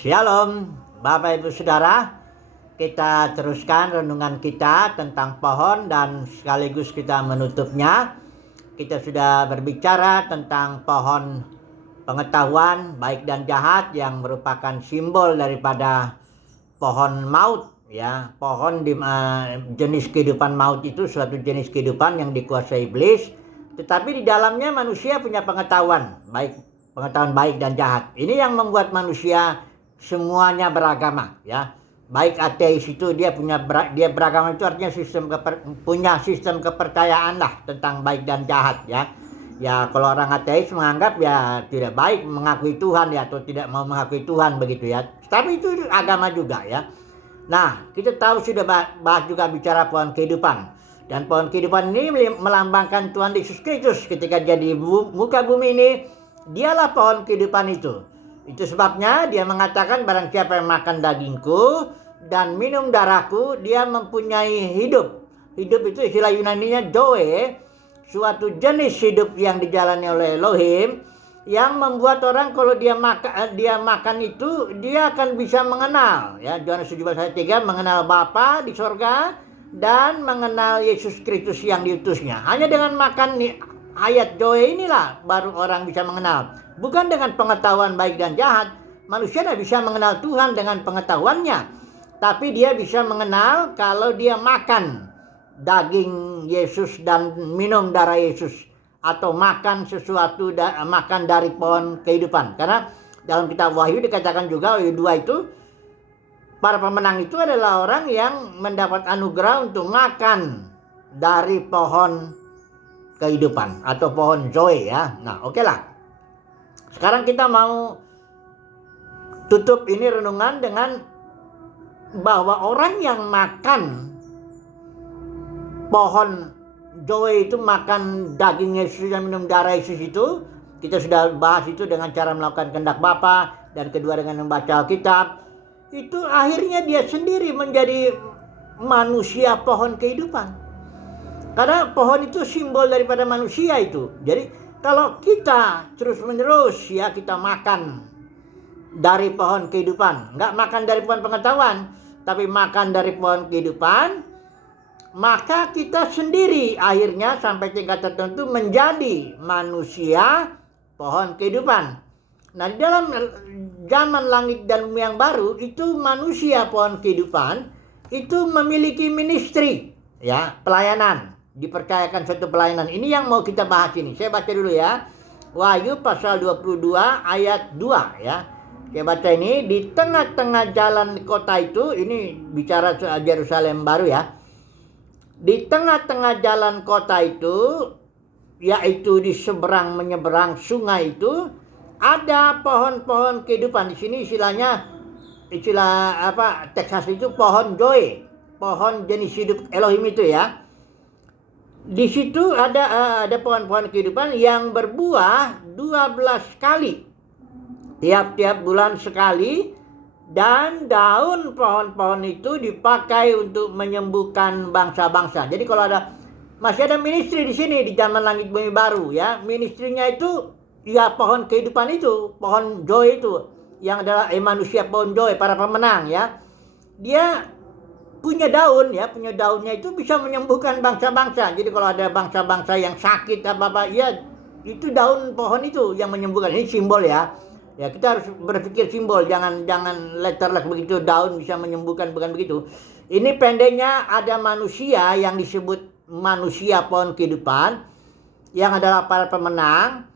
Shalom, Bapak Ibu Saudara. Kita teruskan renungan kita tentang pohon dan sekaligus kita menutupnya. Kita sudah berbicara tentang pohon pengetahuan baik dan jahat yang merupakan simbol daripada pohon maut, ya. Pohon jenis kehidupan maut itu suatu jenis kehidupan yang dikuasai iblis, tetapi di dalamnya manusia punya pengetahuan baik dan jahat. Ini yang membuat manusia semuanya beragama, ya. Baik ateis itu dia beragama, itu artinya punya sistem kepercayaan lah tentang baik dan jahat, ya. Ya, kalau orang ateis menganggap ya tidak baik mengakui Tuhan, ya, atau tidak mau mengakui Tuhan begitu, ya. Tapi itu agama juga, ya. Nah, kita tahu sudah bahas juga bicara pohon kehidupan. Dan pohon kehidupan ini melambangkan Tuhan Yesus Kristus ketika jadi muka bumi ini. Dialah pohon kehidupan itu. Itu sebabnya dia mengatakan barang siapa yang makan dagingku dan minum darahku, dia mempunyai hidup. Hidup itu istilah Yunaninya zoe, suatu jenis hidup yang dijalani oleh Elohim, yang membuat orang kalau dia makan itu, dia akan bisa mengenal, ya, Yohanes 17:3, mengenal Bapa di sorga dan mengenal Yesus Kristus yang diutusnya. Hanya dengan makan ayat zoe inilah baru orang bisa mengenal. Bukan dengan pengetahuan baik dan jahat. Manusia tidak bisa mengenal Tuhan dengan pengetahuannya. Tapi dia bisa mengenal kalau dia makan daging Yesus dan minum darah Yesus. Atau makan sesuatu, makan dari pohon kehidupan. Karena dalam kitab Wahyu dikatakan juga, Wahyu 2 itu, para pemenang itu adalah orang yang mendapat anugerah untuk makan dari pohon kehidupan. Atau pohon zoe, ya. Nah, oke lah. Sekarang kita mau tutup ini renungan dengan bahwa orang yang makan pohon zoe itu, makan daging Yesus dan minum darah Yesus itu, kita sudah bahas itu dengan cara melakukan kehendak Bapa, dan kedua dengan membaca Alkitab. Itu akhirnya dia sendiri menjadi manusia pohon kehidupan. Karena pohon itu simbol daripada manusia itu. Jadi kalau kita terus-menerus, ya, kita makan dari pohon kehidupan, nggak makan dari pohon pengetahuan, tapi makan dari pohon kehidupan, maka kita sendiri akhirnya sampai tingkat tertentu menjadi manusia pohon kehidupan. Nah, di dalam zaman langit dan bumi yang baru, itu manusia pohon kehidupan itu memiliki ministry, ya, pelayanan. Dipercayakan suatu pelayanan. Ini yang mau kita bahas ini. Saya baca dulu, ya. Wahyu pasal 22 ayat 2, ya. Saya baca ini, di tengah-tengah jalan kota itu, ini bicara soal Yerusalem baru, ya. Di tengah-tengah jalan kota itu, yaitu di seberang menyeberang sungai itu, ada pohon-pohon kehidupan. Di sini istilah Texas itu pohon zoe, pohon jenis hidup Elohim itu, ya. Di situ ada pohon-pohon kehidupan yang berbuah 12 kali. Tiap-tiap bulan sekali. Dan daun pohon-pohon itu dipakai untuk menyembuhkan bangsa-bangsa. Jadi kalau masih ada ministry di sini di zaman langit bumi baru, ya. Ministrinya itu ya pohon kehidupan itu, pohon zoe itu, yang adalah manusia pohon zoe, para pemenang, ya. Dia punya daun, ya, punya daunnya itu bisa menyembuhkan bangsa-bangsa. Jadi kalau ada bangsa-bangsa yang sakit apa-apa, ya, itu daun pohon itu yang menyembuhkan. Ini simbol, ya. Ya, kita harus berpikir simbol, jangan letterlek begitu, daun bisa menyembuhkan, bukan begitu. Ini pendeknya ada manusia yang disebut manusia pohon kehidupan, yang adalah para pemenang,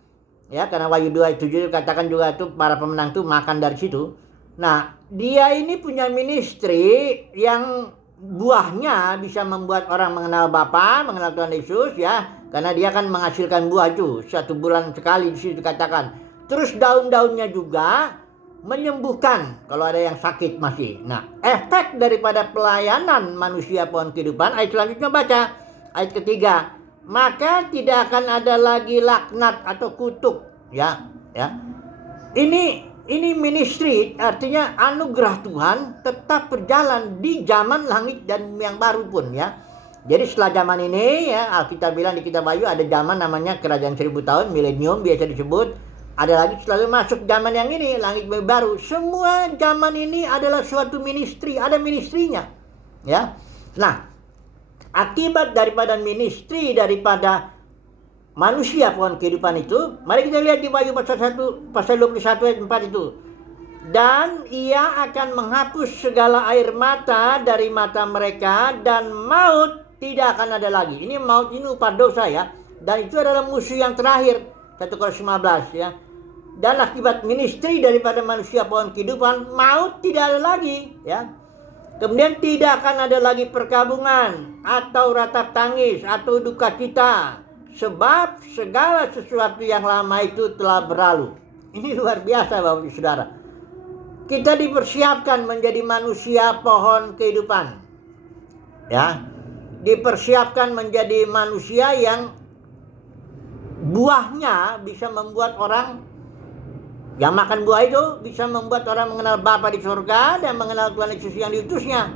ya, karena Wahyu 2:7 katakan juga itu para pemenang itu makan dari situ. Nah, dia ini punya ministry yang buahnya bisa membuat orang mengenal Bapa, mengenal Tuhan Yesus, ya, karena dia akan menghasilkan buah itu 1 bulan sekali di situ dikatakan. Terus daun-daunnya juga menyembuhkan kalau ada yang sakit masih. Nah, efek daripada pelayanan manusia pohon kehidupan, ayat selanjutnya baca, ayat ketiga, maka tidak akan ada lagi laknat atau kutuk, ya. Ini ministry, artinya anugerah Tuhan tetap berjalan di zaman langit dan yang baru pun, ya. Jadi setelah zaman ini, ya, Alkitab bilang di kitab Wahyu ada zaman namanya kerajaan 1000 tahun, milenium biasa disebut. ada lagi selalu masuk zaman yang ini, langit bumi baru. Semua zaman ini adalah suatu ministry, ada ministrinya. Ya. Nah, akibat daripada ministry daripada manusia pohon kehidupan itu, mari kita lihat di Wahyu pasal 21 ayat 4 itu. Dan ia akan menghapus segala air mata dari mata mereka, dan maut tidak akan ada lagi. Ini maut ini upah dosa ya. Dan itu adalah musuh yang terakhir. 1 Korintus 15 ya. Dan akibat ministry daripada manusia pohon kehidupan, maut tidak ada lagi ya. Kemudian tidak akan ada lagi perkabungan atau ratap tangis atau duka cita, sebab segala sesuatu yang lama itu telah berlalu. Ini luar biasa Bapak Ibu Saudara. Kita dipersiapkan menjadi manusia pohon kehidupan. Ya. Dipersiapkan menjadi manusia yang buahnya bisa membuat orang yang makan buah itu bisa membuat orang mengenal Bapa di surga dan mengenal Tuhan Yesus yang diutusnya.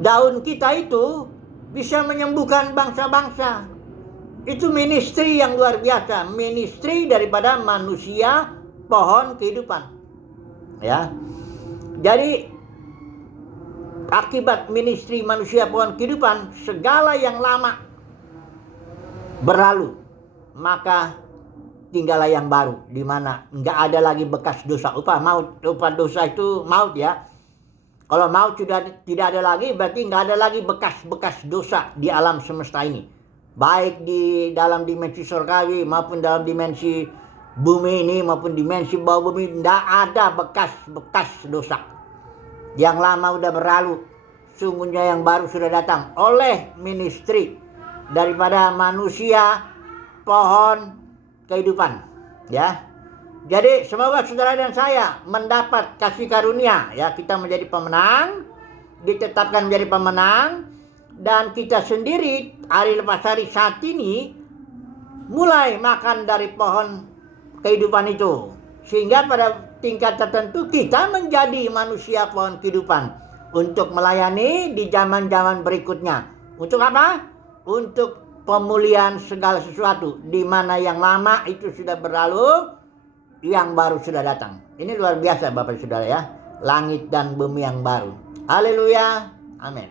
Daun kita itu bisa menyembuhkan bangsa-bangsa. Itu ministry yang luar biasa, ministry daripada manusia pohon kehidupan. Ya. Jadi akibat ministry manusia pohon kehidupan, segala yang lama berlalu, maka tinggallah yang baru, di mana nggak ada lagi bekas dosa. Upah dosa itu maut ya. Kalau maut sudah tidak ada lagi, berarti nggak ada lagi bekas-bekas dosa di alam semesta ini, baik di dalam dimensi surgawi maupun dalam dimensi bumi ini maupun dimensi bawah bumi. Tidak ada bekas-bekas dosa. Yang lama sudah berlalu, sungguhnya yang baru sudah datang oleh ministry daripada manusia pohon kehidupan. Ya. Jadi semoga saudara dan saya mendapat kasih karunia ya, kita menjadi pemenang, ditetapkan menjadi pemenang, dan kita sendiri hari lepas hari saat ini mulai makan dari pohon kehidupan itu, sehingga pada tingkat tertentu kita menjadi manusia pohon kehidupan untuk melayani di zaman-zaman berikutnya. Untuk apa? Untuk pemulihan segala sesuatu, di mana yang lama itu sudah berlalu, yang baru sudah datang. Ini luar biasa Bapak Saudara ya, langit dan bumi yang baru. Haleluya, amin.